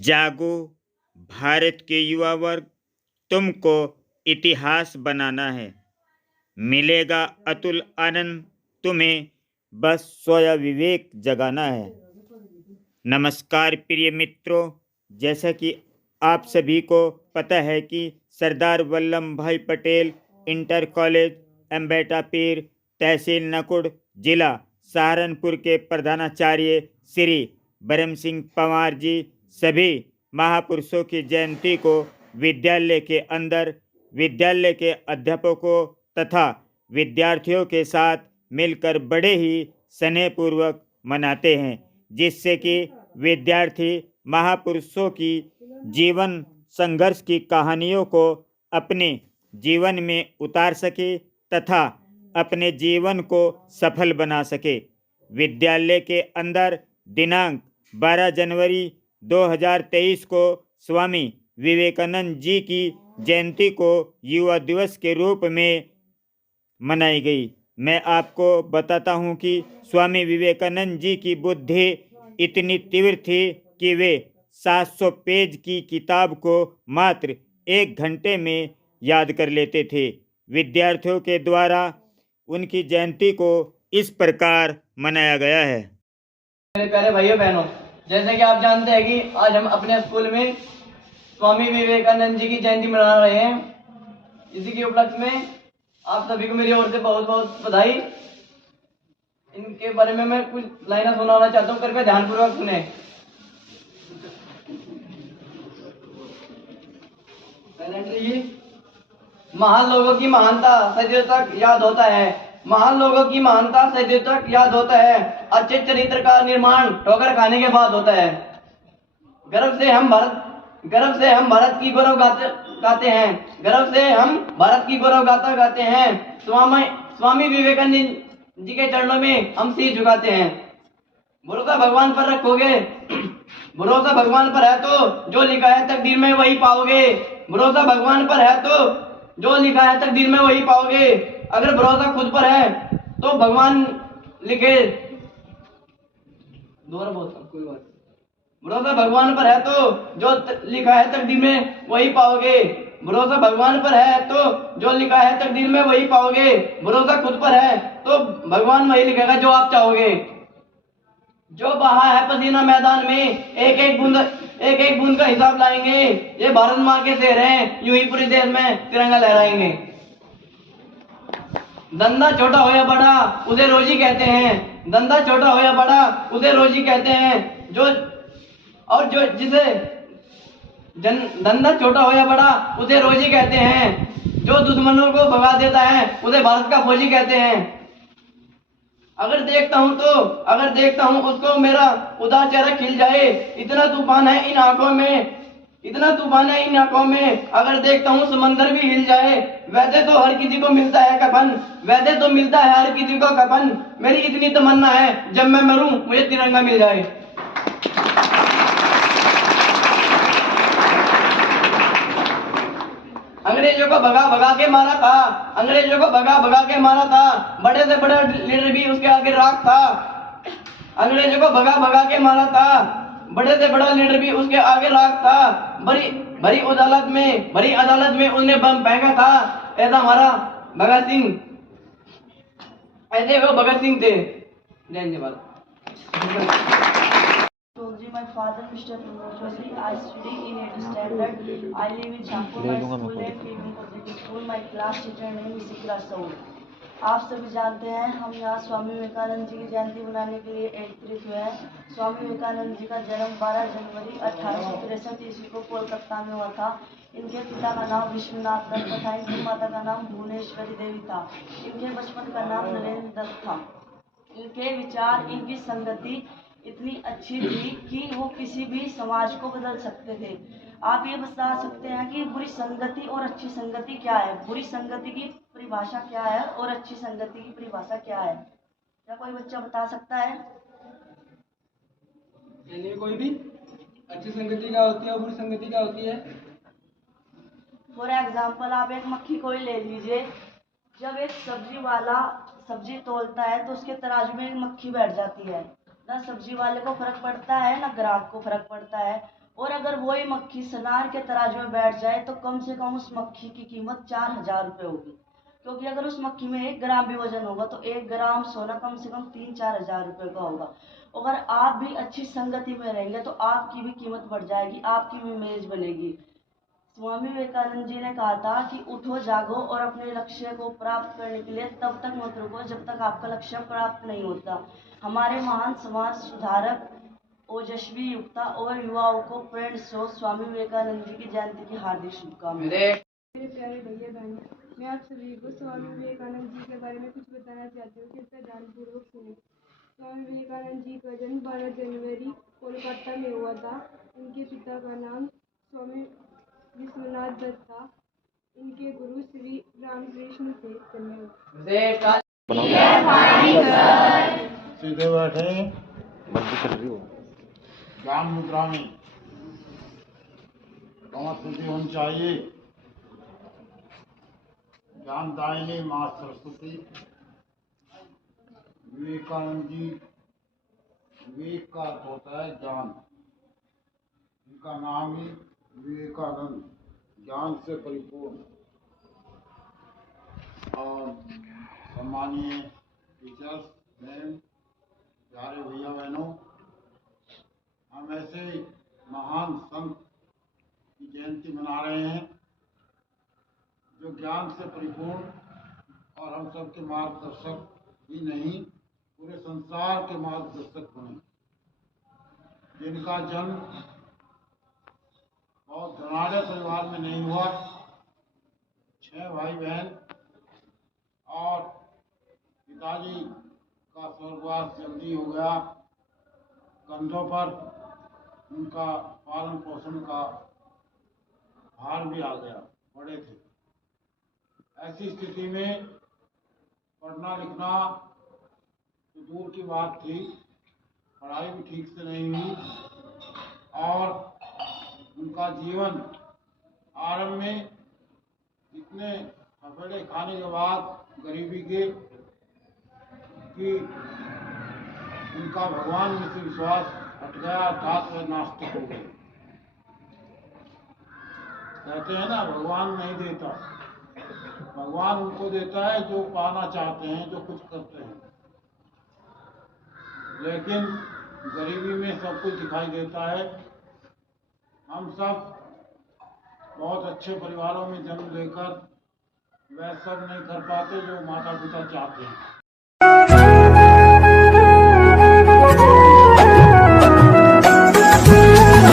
जागो भारत के युवा वर्ग, तुमको इतिहास बनाना है। मिलेगा अतुल आनंद, तुम्हें बस सोया विवेक जगाना है। नमस्कार प्रिय मित्रों, जैसा कि आप सभी को पता है कि सरदार वल्लभ भाई पटेल इंटर कॉलेज अम्बेटा पीर, तहसील नकुड़, जिला सहारनपुर के प्रधानाचार्य श्री बरम सिंह पंवार जी सभी महापुरुषों की जयंती को विद्यालय के अंदर विद्यालय के अध्यापकों तथा विद्यार्थियों के साथ मिलकर बड़े ही स्नेहपूर्वक मनाते हैं, जिससे कि विद्यार्थी महापुरुषों की जीवन संघर्ष की कहानियों को अपने जीवन में उतार सके तथा अपने जीवन को सफल बना सके। विद्यालय के अंदर दिनांक 12 जनवरी 2023 को स्वामी विवेकानंद जी की जयंती को युवा दिवस के रूप में मनाई गई। मैं आपको बताता हूं कि स्वामी विवेकानंद जी की बुद्धि इतनी तीव्र थी कि वे 700 पेज की किताब को मात्र 1 घंटे में याद कर लेते थे। विद्यार्थियों के द्वारा उनकी जयंती को इस प्रकार मनाया गया है। मेरे प्यारे भाइयों बहनों, जैसे कि आप जानते हैं कि आज हम अपने स्कूल में स्वामी विवेकानंद जी की जयंती मना रहे हैं। इसी के उपलक्ष्य में आप सभी को मेरी ओर से बहुत बहुत बधाई। इनके बारे में मैं कुछ लाइनें सुनाना चाहता हूँ, कृपया ध्यानपूर्वक सुने। महान लोगों की महानता सदियों तक याद होता है। महान लोगों की महानता सदियों तक याद होता है। अच्छे चरित्र का निर्माण ठोकर खाने के बाद होता है। गर्व से हम भारत की गौरव गाते हैं। गर्व से हम भारत की गौरव गाथा गाते हैं। स्वामी विवेकानंद जी के चरणों में हम सिर झुकाते हैं। भरोसा भगवान पर रखोगे, भरोसा भगवान पर है तो जो लिखा है तकदीर में वही पाओगे। भरोसा भगवान पर है तो जो लिखा है तकदीर में वही पाओगे। अगर भरोसा खुद पर है तो भगवान लिखे दोबारा बोलता कोई बात। भरोसा भगवान पर है तो जो लिखा है तकदीर में वही पाओगे। भरोसा भगवान पर है तो जो लिखा है तकदीर में वही पाओगे। भरोसा खुद पर है तो भगवान वही लिखेगा जो आप चाहोगे। जो बहा है पसीना मैदान में एक एक बूंद का हिसाब लाएंगे। ये भारत माँ के शेर हैं, यूं ही पूरे देश में तिरंगा लहराएंगे। धंधा छोटा हो या बड़ा उसे रोजी कहते हैं। धंधा छोटा हो या बड़ा उसे रोजी कहते हैं। जो जिसे धंधा छोटा हो या बड़ा उसे रोजी कहते हैं। जो दुश्मनों को भगा देता है उसे भारत का फौजी कहते हैं। अगर देखता हूं उसको मेरा उदास चेहरा खिल जाए। इतना तूफान है इन आंखों में, अगर देखता हूं समंदर भी हिल जाए। वैसे तो हर किसी को मिलता है कफन, मेरी इतनी तमन्ना है जब मैं मरूं मुझे तिरंगा मिल जाए। अंग्रेजों को भगा भगा के मारा था। बड़े से बड़ा लीडर भी उसके आगे राख था। अंग्रेजों को भगा भगा के मारा था। बड़े से बड़ा लीडर भी उसके आगे राख था। भरी अदालत में उसने बम फेंका था। ऐसा हमारा ऐसे वो भगत सिंह थे। धन्यवाद। My father, Mr. Pramod Chaudhary. I study in 8th standard. I live in Shampur. My school name Female Public School. My class teacher name is Sikra Saul. आप सभी जानते हैं हम यहाँ स्वामी विवेकानंद जी की जयंती मनाने के लिए एकत्रित हुए हैं। स्वामी विवेकानंद जी का जन्म 12 जनवरी 1863 ईस्वी को कोलकाता में हुआ था। इनके पिता का नाम विश्वनाथ दत्त तथा इनकी माता का नाम भुवनेश्वरी देवी था। इनके बचपन का नाम नरेंद्र दत्त था। इनके विचार, इनकी संगति इतनी अच्छी थी कि वो किसी भी समाज को बदल सकते थे। आप ये बता सकते हैं कि बुरी संगति और अच्छी संगति क्या है? बुरी संगति की परिभाषा क्या है और अच्छी संगति की परिभाषा क्या है? क्या कोई बच्चा बता सकता है? चलिए, कोई भी। अच्छी संगति क्या होती है और बुरी संगति क्या होती है? फॉर एग्जाम्पल आप एक मक्खी को ही ले लीजिए। जब एक सब्जी वाला सब्जी तोलता है तो उसके तराजू में एक मक्खी बैठ जाती है। ना सब्जी वाले को फर्क पड़ता है ना ग्राहक को फर्क पड़ता है। और अगर वही मक्खी सनार के तराजू में बैठ जाए तो कम से कम उस मक्खी की कीमत 4,000 रुपये होगी, क्योंकि अगर उस मक्खी में 1 ग्राम भी वजन होगा तो 1 ग्राम सोना कम से कम 3-4 हजार रुपये का होगा। अगर आप भी अच्छी संगति में रहेंगे तो आपकी भी कीमत बढ़ जाएगी, आपकी भी इमेज बनेगी। स्वामी विवेकानंद जी ने कहा था कि उठो जागो और अपने लक्ष्य को प्राप्त करने के लिए तब तक मत रुको जब तक आपका लक्ष्य प्राप्त नहीं होता। हमारे महान समाज सुधारक, ओजस्वी युवता और युवाओं को प्रेरणा स्रोत स्वामी विवेकानंद जी की जयंती की हार्दिक शुभकामनाएं। मेरे प्यारे भैया बहन, मैं आप सभी को स्वामी विवेकानंद जी के बारे में कुछ बताना चाहती हूँ, कृपया ध्यानपूर्वक सुने। स्वामी विवेकानंद जी का जन्म 12 जनवरी कोलकाता में हुआ था। इनके पिता का नाम स्वामी विश्वनाथ दत्त था। इनके गुरु श्री रामकृष्ण थे। धन्यवाद। सीधे बैठे, ज्ञान मुद्रा में कमर स्थिति होनी चाहिए। ज्ञानदायिनी माँ सरस्वती। विवेकानंद जी, विवेक का अर्थ होता है ज्ञान। इनका नाम ही विवेकानंद, ज्ञान से परिपूर्ण। और सम्मानीय टीचर्स, मैम, प्यारे भैया बहनों, हम ऐसे महान संत की जयंती मना रहे हैं जो ज्ञान से परिपूर्ण और हम सबके मार्गदर्शक ही नहीं, पूरे संसार के मार्गदर्शक बने। जिनका जन्म बहुत धनाढ़ परिवार में नहीं हुआ। 6 भाई बहन और पिताजी का स्वर्गवास जल्दी हो गया। कंधों पर उनका पालन पोषण का भार भी आ गया, बड़े थे। ऐसी स्थिति में पढ़ना लिखना तो दूर की बात थी, पढ़ाई भी ठीक से नहीं हुई और उनका जीवन आरंभ में इतने थपेड़े खाने के बाद गरीबी के कि उनका भगवान में से विश्वास हट गया, अर्थात वे नास्तिक हो गए। कहते हैं ना, भगवान नहीं देता, भगवान उनको देता है जो पाना चाहते हैं, जो कुछ करते हैं। लेकिन गरीबी में सब कुछ दिखाई देता है। हम सब बहुत अच्छे परिवारों में जन्म लेकर वह सब नहीं कर पाते जो माता पिता चाहते हैं।